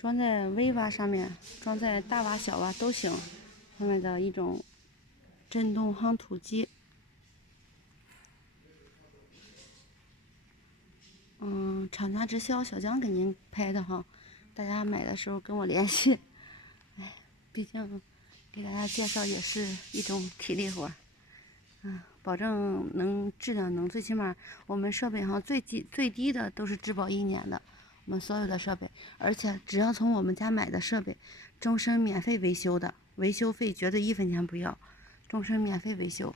装在微蛙上面，装在大蛙小蛙都行。上面的一种震动夯土机。厂家直销小江给您拍的哈，大家买的时候跟我联系。毕竟给大家介绍也是一种体力活。保证质量能，最起码我们设备哈最低的都是质保1年的，我们所有的设备，而且只要从我们家买的设备，终身免费维修的，维修费绝对1分钱不要，终身免费维修。